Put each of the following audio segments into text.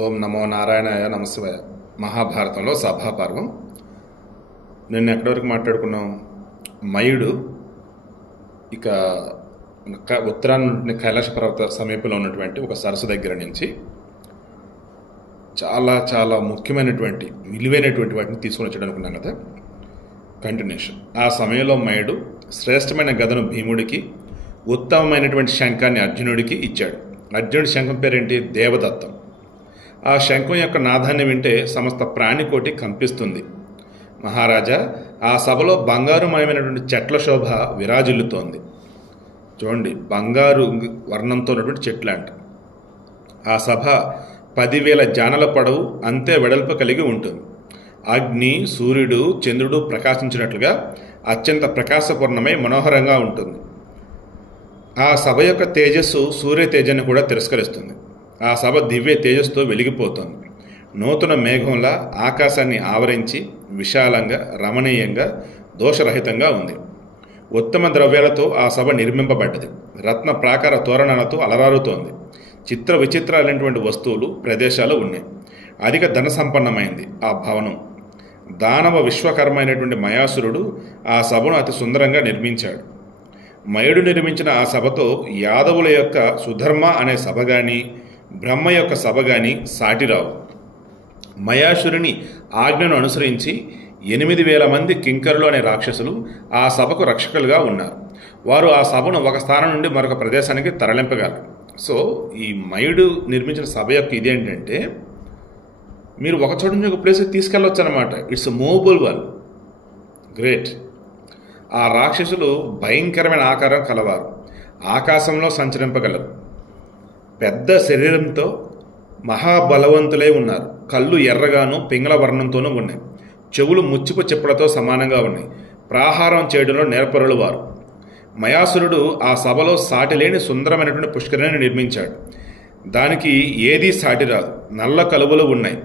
ఓం నమో నారాయణాయ నమశివాయ. మహాభారతంలో సభాపర్వం. నిన్న ఎక్కడి వరకు మాట్లాడుకున్నాం? మయుడు ఇక ఉత్తరాన్ని కైలాస పర్వత సమీపంలో ఉన్నటువంటి ఒక సరస్సు దగ్గర నుంచి చాలా చాలా ముఖ్యమైనటువంటి విలువైనటువంటి వాటిని తీసుకొని వచ్చాడు అనుకున్నాం కదా. కంటిన్యూషన్. ఆ సమయంలో మయుడు శ్రేష్టమైన గదను భీముడికి, ఉత్తమమైనటువంటి శంఖాన్ని అర్జునుడికి ఇచ్చాడు. అర్జునుడి శంఖం పేరేంటి? దేవదత్తం. ఆ శంఖం యొక్క నాదాన్ని వింటే సమస్త ప్రాణికోటి కంపిస్తుంది. మహారాజా, ఆ సభలో బంగారుమయమైనటువంటి చెట్ల శోభ విరాజిల్లుతోంది. చూడండి, బంగారు వర్ణంతో ఉన్నటువంటి చెట్లు అంట. ఆ సభ 10,000 జానల పొడవు, అంతే వెడల్పు కలిగి ఉంటుంది. అగ్ని, సూర్యుడు, చంద్రుడు ప్రకాశించినట్లుగా అత్యంత ప్రకాశపూర్ణమై మనోహరంగా ఉంటుంది. ఆ సభ యొక్క తేజస్సు సూర్య తేజాన్ని కూడా తిరస్కరిస్తుంది. ఆ సభ దివ్య తేజస్సుతో వెలిగిపోతుంది. నూతన మేఘంలా ఆకాశాన్ని ఆవరించి విశాలంగా, రమణీయంగా, దోషరహితంగా ఉంది. ఉత్తమ ద్రవ్యాలతో ఆ సభ నిర్మింపబడ్డది. రత్న ప్రాకార తోరణాలతో అలరారుతోంది. చిత్ర విచిత్రాలైనటువంటి వస్తువులు, ప్రదేశాలు ఉన్నాయి. అధిక ధన సంపన్నమైంది ఆ భవనం. దానవ విశ్వకర్మ అయినటువంటి మయాసురుడు ఆ సభను అతి సుందరంగా నిర్మించాడు. మయుడు నిర్మించిన ఆ సభతో యాదవుల యొక్క సుధర్మ అనే సభ గాని, బ్రహ్మ యొక్క సభ గాని సాటిరావు. మయాసురుని ఆజ్ఞను అనుసరించి 8,000 మంది కింకరులు అనే రాక్షసులు ఆ సభకు రక్షకులుగా ఉన్నారు. వారు ఆ సభను ఒక స్థానం నుండి మరొక ప్రదేశానికి తరలింపగలరు. సో ఈ మయుడు నిర్మించిన సభ యొక్క ఇదేంటంటే, మీరు ఒక చోటు నుంచి ఒక ప్లేస్కి తీసుకెళ్ళవచ్చు అనమాట. It's movable one. గ్రేట్. ఆ రాక్షసులు భయంకరమైన ఆకారం కలవారు. ఆకాశంలో సంచరింపగలరు. పెద్ద శరీరంతో మహాబలవంతులై ఉన్నారు. కళ్ళు ఎర్రగాను పింగళ వర్ణంతోనూ ఉన్నాయి. చెవులు ముచ్చిపు చెప్పులతో సమానంగా ఉన్నాయి. ప్రాహారం చేయడంలో నేర్పరులు వారు. మయాసురుడు ఆ సభలో సాటిలేని సుందరమైనటువంటి పుష్కరిణిని నిర్మించాడు. దానికి ఏదీ సాటి రాదు. నల్ల కలువలు ఉన్నాయి.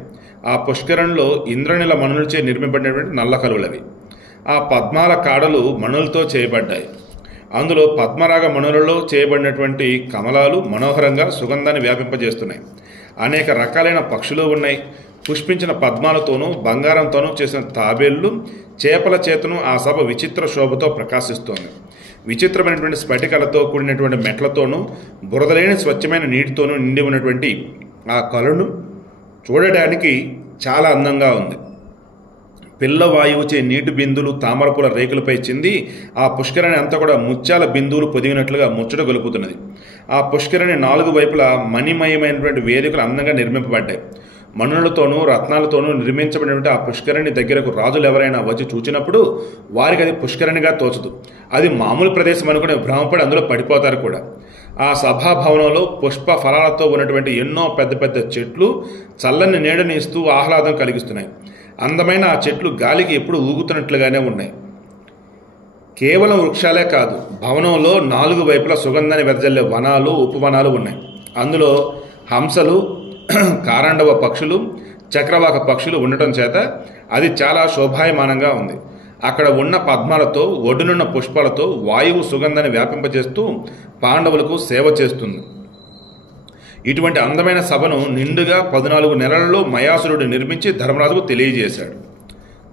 ఆ పుష్కరంలో ఇంద్రనీల మణులచే నిర్మింపబడినటువంటి నల్ల కలువలవి. ఆ పద్మాల కాడలు మణులతో చేయబడ్డాయి. అందులో పద్మరాగ మణులలో చేయబడినటువంటి కమలాలు మనోహరంగా సుగంధాన్ని వ్యాపింపజేస్తున్నాయి. అనేక రకాలైన పక్షులు ఉన్నాయి. పుష్పించిన పద్మాలతోనూ బంగారంతోనూ చేసిన తాబేళ్లు, చేపల చేతను ఆ సభ విచిత్ర శోభతో ప్రకాశిస్తోంది. విచిత్రమైనటువంటి స్ఫటికలతో కూడినటువంటి మెట్లతోనూ, బురదలేని స్వచ్ఛమైన నీటితోనూ నిండి ఉన్నటువంటి ఆ కలను చూడడానికి చాలా అందంగా ఉంది. పిల్లవాయువుచే నీటి బిందులు తామరపూల రేకులపై చింది ఆ పుష్కరిణి అంతా కూడా ముత్యాల బిందువులు పొదిగినట్లుగా ముచ్చట గొలుపుతున్నది. ఆ పుష్కరిణి 4 వైపులా మణిమయమైనటువంటి వేదికలు అందంగా నిర్మింపబడ్డాయి. మణులతోనూ రత్నాలతోనూ నిర్మించబడినటువంటి ఆ పుష్కరిణి దగ్గరకు రాజులు ఎవరైనా వచ్చి చూచినప్పుడు వారికి అది పుష్కరిణిగా తోచదు. అది మామూలు ప్రదేశం అనుకుని భ్రమపడి అందులో పడిపోతారు కూడా. ఆ సభాభవనంలో పుష్ప ఫలాలతో ఉన్నటువంటి ఎన్నో పెద్ద పెద్ద చెట్లు చల్లని నీడని ఇస్తూ ఆహ్లాదం కలిగిస్తున్నాయి. అందమైన ఆ చెట్లు గాలికి ఎప్పుడు ఊగుతున్నట్లుగానే ఉన్నాయి. కేవలం వృక్షాలే కాదు, భవనంలో 4 వైపులా సుగంధాన్ని వెదజల్లే వనాలు, ఉపవనాలు ఉన్నాయి. అందులో హంసలు, కారండవ పక్షులు, చక్రవాక పక్షులు ఉండటం చేత అది చాలా శోభాయమానంగా ఉంది. అక్కడ ఉన్న పద్మాలతో, ఒడ్డునున్న పుష్పాలతో వాయువు సుగంధాన్ని వ్యాపింపజేస్తూ పాండవులకు సేవ చేస్తుంది. ఇటువంటి అందమైన సభను నిండుగా 14 నెలలలో మయాసురుడు నిర్మించి ధర్మరాజుకు తెలియజేశాడు.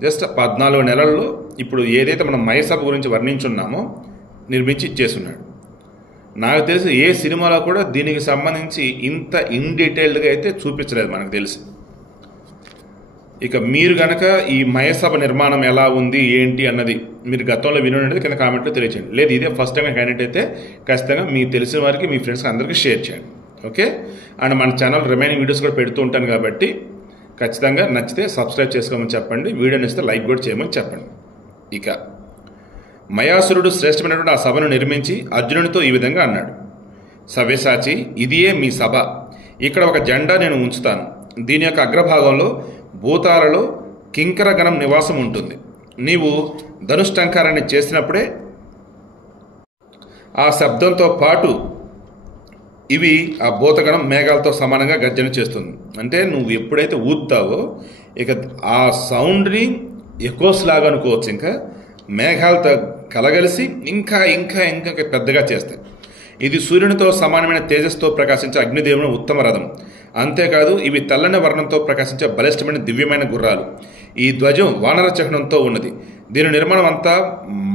జస్ట్ 14 నెలల్లో ఇప్పుడు ఏదైతే మనం మయసభ గురించి వర్ణించున్నామో నిర్మించి ఇచ్చేస్తున్నాడు. నాకు తెలిసి ఏ సినిమాలో కూడా దీనికి సంబంధించి ఇంత ఇన్ డీటెయిల్డ్గా అయితే చూపించలేదు మనకు తెలిసి. ఇక మీరు కనుక ఈ మయసభ నిర్మాణం ఎలా ఉంది ఏంటి అన్నది మీరు గతంలో వినోనేది కింద కామెంట్లో తెలియచేయండి. లేదు ఇదే ఫస్ట్ టైం అయినట్టయితే ఖచ్చితంగా మీకు తెలిసిన వారికి, మీ ఫ్రెండ్స్కి అందరికీ షేర్ చేయండి. ఓకే. అండ్ మన ఛానల్ రిమైనింగ్ వీడియోస్ కూడా పెడుతూ ఉంటాను కాబట్టి ఖచ్చితంగా నచ్చితే సబ్స్క్రైబ్ చేసుకోమని చెప్పండి. వీడియో నచ్చితే లైక్ కూడా చేయమని చెప్పండి. ఇక మయాసురుడు శ్రేష్టమైనటువంటి ఆ సభను నిర్మించి అర్జునునితో ఈ విధంగా అన్నాడు. సవ్యసాచి, ఇదియే మీ సభ. ఇక్కడ ఒక జెండా నేను ఉంచుతాను. దీని యొక్క అగ్రభాగంలో భూతాలలో కింకరగణం నివాసం ఉంటుంది. నీవు ధనుష్టంకారాన్ని చేసినప్పుడే ఆ శబ్దంతో పాటు ఇవి ఆ భూతగణం మేఘాలతో సమానంగా గర్జన చేస్తుంది. అంటే నువ్వు ఎప్పుడైతే ఊదుతావో ఇక ఆ సౌండ్ని ఎకోస్ లాగా అనుకోవచ్చు. ఇంకా మేఘాలతో కలగలిసి ఇంకా ఇంకా ఇంకా పెద్దగా చేస్తాయి. ఇది సూర్యునితో సమానమైన తేజస్తో ప్రకాశించే అగ్నిదేవుని ఉత్తమ రథం. అంతేకాదు ఇవి తెల్లని వర్ణంతో ప్రకాశించే బలిష్టమైన దివ్యమైన గుర్రాలు. ఈ ధ్వజం వానర చిహ్నంతో ఉన్నది. దీని నిర్మాణం అంతా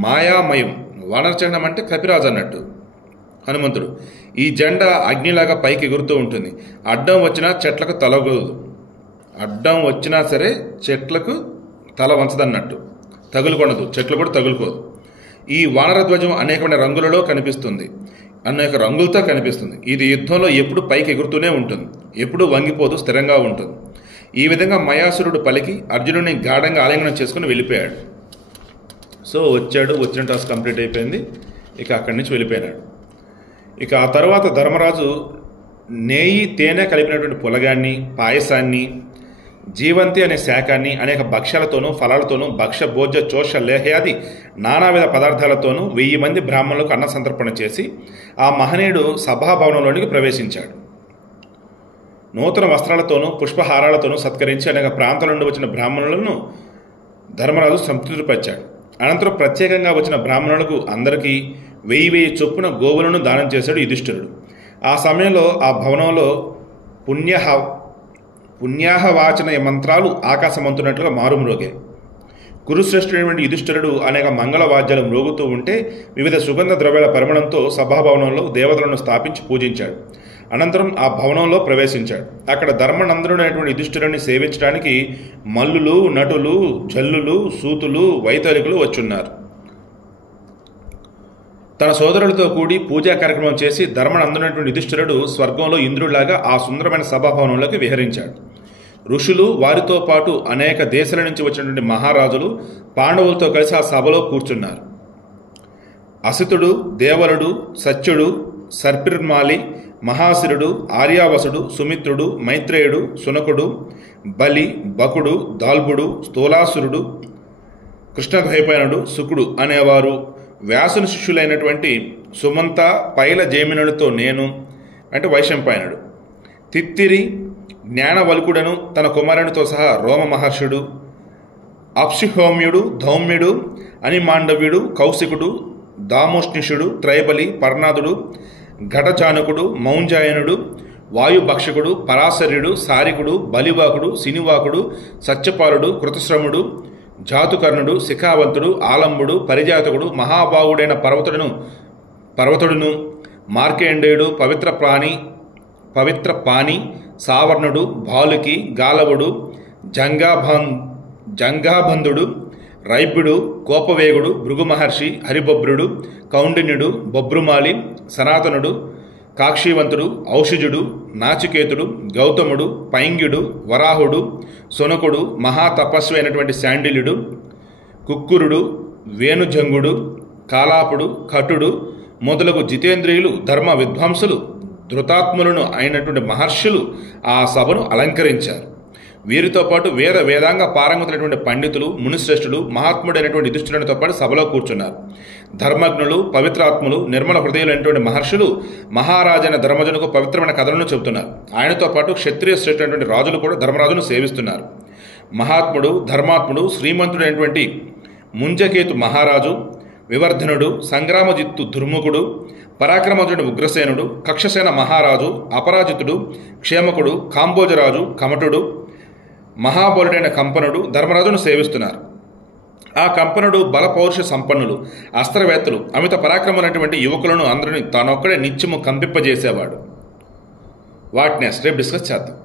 మాయామయం. వానర చిహ్నం అంటే కపిరాజు అన్నట్టు హనుమంతుడు. ఈ జెండా అగ్నిలాగా పైకి ఎగురుతూ ఉంటుంది. అడ్డం వచ్చినా చెట్లకు తలగదు. అడ్డం వచ్చినా సరే చెట్లకు తల వంచదన్నట్టు, తగులుకొనదు, చెట్లు కూడా తగులుకోదు. ఈ వానర ధ్వజం అనేకమైన రంగులలో కనిపిస్తుంది, అనేక రంగులతో కనిపిస్తుంది. ఇది యుద్ధంలో ఎప్పుడు పైకి ఎగురుతూనే ఉంటుంది, ఎప్పుడు వంగిపోదు, స్థిరంగా ఉంటుంది. ఈ విధంగా మయాసురుడు పలికి అర్జునుడిని గాఢంగా ఆలింగనం చేసుకుని వెళ్ళిపోయాడు. సో వచ్చాడు, వచ్చిన టాస్క్ కంప్లీట్ అయిపోయింది. ఇక అక్కడి నుంచి వెళ్ళిపోయినాడు. ఇక ఆ తర్వాత ధర్మరాజు నెయ్యి తేనె కలిపినటువంటి పులగాన్ని, పాయసాన్ని, జీవంతి అనే శాఖాన్ని అనేక భక్ష్యాలతోనూ ఫలాలతోనూ భక్ష్య భోజ్య చోష లేహ్యాది నానావిధ పదార్థాలతోనూ 1000 మంది బ్రాహ్మణులకు అన్న సంతర్పణ చేసి ఆ మహనీయుడు సభాభవనంలోనికి ప్రవేశించాడు. నూతన వస్త్రాలతోనూ పుష్పహారాలతోనూ సత్కరించి అనేక ప్రాంతాల నుండి వచ్చిన బ్రాహ్మణులను ధర్మరాజు సంతృప్తిపరిచాడు. అనంతరం ప్రత్యేకంగా వచ్చిన బ్రాహ్మణులకు అందరికీ 1000 చొప్పున గోవులను దానం చేశాడు యుధిష్ఠిరుడు. ఆ సమయంలో ఆ భవనంలో పుణ్యాహవాచన మంత్రాలు ఆకాశమంతున్నట్లుగా మారుమ్రోగాయి. కురుశ్రేష్ఠుడైనటువంటి యుధిష్ఠిరుడు అనేక మంగళ వాద్యాలు మ్రోగుతూ ఉంటే వివిధ సుగంధ ద్రవ్యాల పరిమళంతో సభాభవనంలో దేవతలను స్థాపించి పూజించాడు. అనంతరం ఆ భవనంలో ప్రవేశించాడు. అక్కడ ధర్మనందనుడైనటువంటి యుధిష్ఠిరుడిని సేవించడానికి మల్లులు, నటులు, జల్లులు, సూతులు, వైతరికులు వచ్చున్నారు. తన సోదరులతో కూడి పూజా కార్యక్రమం చేసి ధర్మనందనటువంటి యుధిష్ఠిరుడు స్వర్గంలో ఇంద్రుడిలాగా ఆ సుందరమైన సభాభవనంలోకి విహరించాడు. ఋషులు, వారితో పాటు అనేక దేశాల నుంచి వచ్చినటువంటి మహారాజులు పాండవులతో కలిసి ఆ సభలో కూర్చున్నారు. అసితుడు, దేవలుడు, సత్యుడు, సర్పిర్మాలి, మహాశిరుడు, ఆర్యావసుడు, సుమిత్రుడు, మైత్రేయుడు, సునకుడు, బలి, బకుడు, దాల్బుడు, స్థూలాసురుడు, కృష్ణద్వైపాయనుడు, శుకుడు అనేవారు వ్యాసుని శిష్యులైనటువంటి సుమంత, పైల జైమినులతో నేను అంటే వైశంపాయనుడు, తిత్తిరి, జ్ఞానవల్కుడను తన కుమారునితో సహా రోమ మహర్షుడు, అప్సిహోమ్యుడు, ధౌమ్యుడు, అనిమాండవ్యుడు, కౌశికుడు, దామోష్ణిషుడు, త్రైబలి, పర్ణాదుడు, ఘటచానకుడు, మౌంజాయనుడు, వాయుభక్షకుడు, పరాశర్యుడు, సారికుడు, బలివాకుడు, సినివాకుడు, సత్యపాలుడు, కృతశ్రముడు, జాతుకర్ణుడు, శిఖావంతుడు, ఆలంబుడు, పరిజాతకుడు, మహాబాహుడైన పర్వతుడును, మార్కేండేయుడు, పవిత్రపాణి, సావర్ణుడు, బాలుకి, గాలవుడు, జంగాబంధుడు, రైభ్యుడు, కోపవేగుడు, భృగు మహర్షి, హరిబొబ్రుడు, కౌండిన్యుడు, బొబ్రుమాలి, సనాతనుడు, కాక్షీవంతుడు, ఔషజుడు, నాచికేతుడు, గౌతముడు, పైంగ్యుడు, వరాహుడు, సునకుడు, మహాతపస్వి అయినటువంటి శాండిల్యుడు, కుక్కురుడు, వేణుజంగుడు, కాలాపుడు, కటుడు మొదలగు జితేంద్రియులు, ధర్మ విద్వాంసులు, ధృతాత్ములను అయినటువంటి మహర్షులు ఆ సభను అలంకరించారు. వీరితో పాటు వేదాంగ పారంగతులైనటువంటి పండితులు, మునిశ్రేష్ఠులు, మహాత్ముడైనటువంటి యుధిష్ఠిరునితో పాటు సభలో కూర్చున్నారు. ధర్మజ్ఞులు, పవిత్రాత్ములు, నిర్మల హృదయులైనటువంటి మహర్షులు మహారాజైన ధర్మజునకు పవిత్రమైన కథలను చెబుతున్నారు. ఆయనతో పాటు క్షత్రియ శ్రేష్ఠులైనటువంటి రాజులు కూడా ధర్మరాజును సేవిస్తున్నారు. మహాత్ముడు, ధర్మాత్ముడు, శ్రీమంతుడైనటువంటి ముంజకేతు మహారాజు, వివర్ధనుడు, సంగ్రామజిత్తు దుర్ముఖుడు, పరాక్రమజుడు ఉగ్రసేనుడు, కక్షసేన మహారాజు, అపరాజితుడు, క్షేమకుడు, కాంబోజరాజు, కమటుడు, మహాబలుడైన కంపనుడు ధర్మరాజును సేవిస్తున్నారు. ఆ కంపనుడు బల పౌరుష సంపన్నులు, అస్త్రవేత్తలు, అమిత పరాక్రములైనటువంటి యువకులను అందరినీ తానొక్కడే నిత్యము కంపింపజేసేవాడు. వాటిని రేపు డిస్కస్ చేద్దాం.